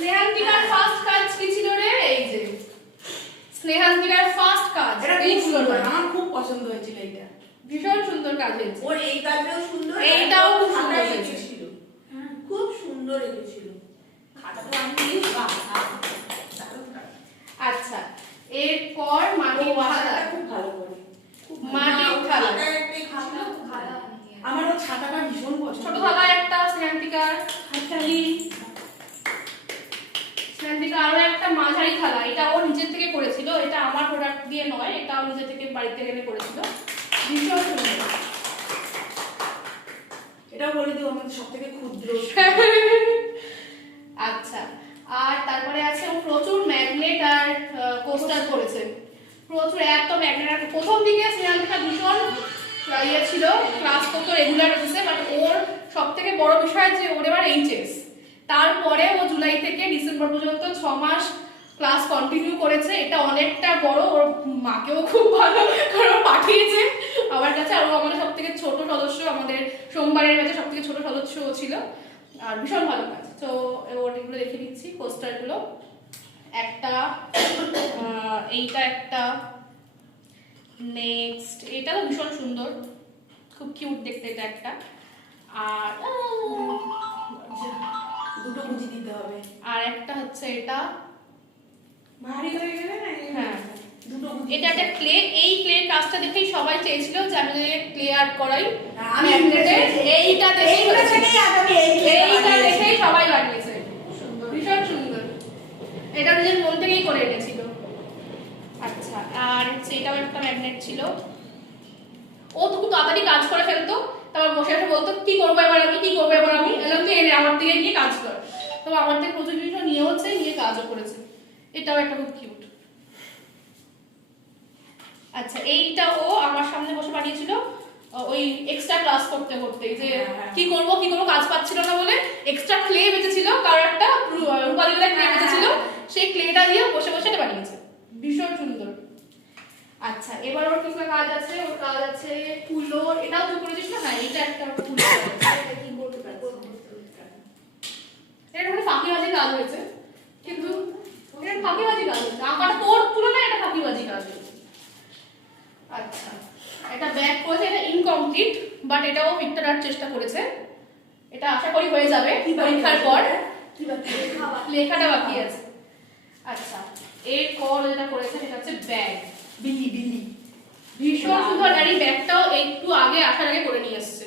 স্নেহান্তিকার first কাজ কি ছিল রে? এই যে স্নেহান্তিকার ফার্স্ট কাজ, এটা খুব সুন্দর, আমার খুব পছন্দ হয়েছিল এটা। ভীষণ সুন্দর কাজ হয়েছে। ওর এই কাজটাও সুন্দর, এইটাও খুব সুন্দর হয়েছে। ছিল, খুব সুন্দর এঁকেছিল। খাতাটা আমি বাহ, আচ্ছা, এরপর মাটির থালা। খুব ভালো করে মাটির থালা, আমার ওর ছাতাটা ভীষণ পছন্দ। ছোট থালা একটা স্নেহান্তিকার, হাততালি। স্নেহান্তিকা আরো একটা মাঝারি থালা, এটা ও নিজের থেকে করেছিল, এটা আমার প্রোডাক্ট দিয়ে নয়, এটা ও নিজে থেকে বাড়িতে এনে করেছিল, ভীষণ সুন্দর। এটাও বলে দিও আমাদের সবথেকে ক্ষুদ্র। আচ্ছা, আর তারপরে আছে ও প্রচুর ম্যাগনেট আর কোস্টার করেছে, প্রচুর এত ম্যাগনেট। প্রথম দিকে স্নেহান্তিকা ভীষণ ইয়ে ছিল, ক্লাস করতো রেগুলার বেসিসে, বাট ওর সবথেকে বড় বিষয় যে ওর এবার এইচএস, তারপরে ও জুলাই থেকে ডিসেম্বর পর্যন্ত 6 মাস ক্লাস কন্টিনিউ করেছে। এটা অনেকটা বড়, ওর মাকেও খুব ভালো করে পাঠিয়েছে আমার কাছে। আর ও আমাদের সব থেকে ছোট সদস্য, আমাদের সোমবারের ব্যাচে সব থেকে ছোট সদস্য ছিল, আর ভীষণ ভালো কাজ। তো ওগুলো দেখে দিচ্ছি পোস্টারগুলো, একটা এইটা একটা, নেক্সট এটা তো ভীষণ সুন্দর, খুব কিউট দেখতে এটা একটা, আর দুটো কুচি দিতে হবে। আর একটা হচ্ছে এটা, ভারী হয়ে গেলে না, হ্যাঁ দুটো কুচি। এটা একটা ক্লে। এই ক্লে কাজটা দেখেই সবাই চেয়েছিল যে আমি ক্লে আর্ট করাই, আমি এইটা দেখেই এইটা দেখেই দেখেই সবাই বানিয়েছে, ভীষণ সুন্দর, এটা নিজের মন থেকেই করে এনেছিল। আচ্ছা, আর হচ্ছে এটাও একটা ম্যাগনেট ছিল। ও তো খুব তাড়াতাড়ি কাজ করে ফেলতো, তারপর বসে বসে বলতো কি করবো এবার আমি, কি করবো এবার আমি, এলাম তুই এনে আমার দিকে গিয়ে কাজ কর। তো আমার থেকে প্রচুর জিনিস নিয়ে হচ্ছে, নিয়ে কাজও করেছে। এটাও একটা খুব কিউট। আচ্ছা, এইটা ও আমার সামনে বসে বানিয়েছিল, ওই এক্সট্রা ক্লাস করতে করতে, যে কি করবো কাজ পাচ্ছিল না বলে এক্সট্রা ক্লে বেঁচেছিল, কারো একটা রূপালীলা ক্লে বেঁচেছিল, সেই ক্লেটা দিয়ে বসে বসে এটা বানিয়েছে, ভীষণ সুন্দর। আচ্ছা, এবার ওর কিছু কাজ আছে, ওর কাজ আছে ফুলো, এটাও তুই করেছিস না? হ্যাঁ, এটা একটা ফুলো, এটা কি বলতে পারবো, এটা একটা ফাঁকিবাজি কাজ হয়েছে, কিন্তু এটা ফাঁকিবাজি কাজ হয়েছে, আঁকাটা তোর তুলনায় এটা ফাঁকিবাজি কাজ হয়েছে। আচ্ছা, এটা ব্যাক করেছে, এটা ইনকমপ্লিট, বাট এটাও ফিট করার চেষ্টা করেছে, এটা আশা করি হয়ে যাবে পরীক্ষার পর, লেখাটা বাকি আছে। আচ্ছা, এরপর যেটা করেছে সেটা হচ্ছে ব্যাগ, বিলি ভীষণ সুন্দর। আর এই ব্যাগটাও একটু আগে আসার আগে করে নিয়ে এসছে,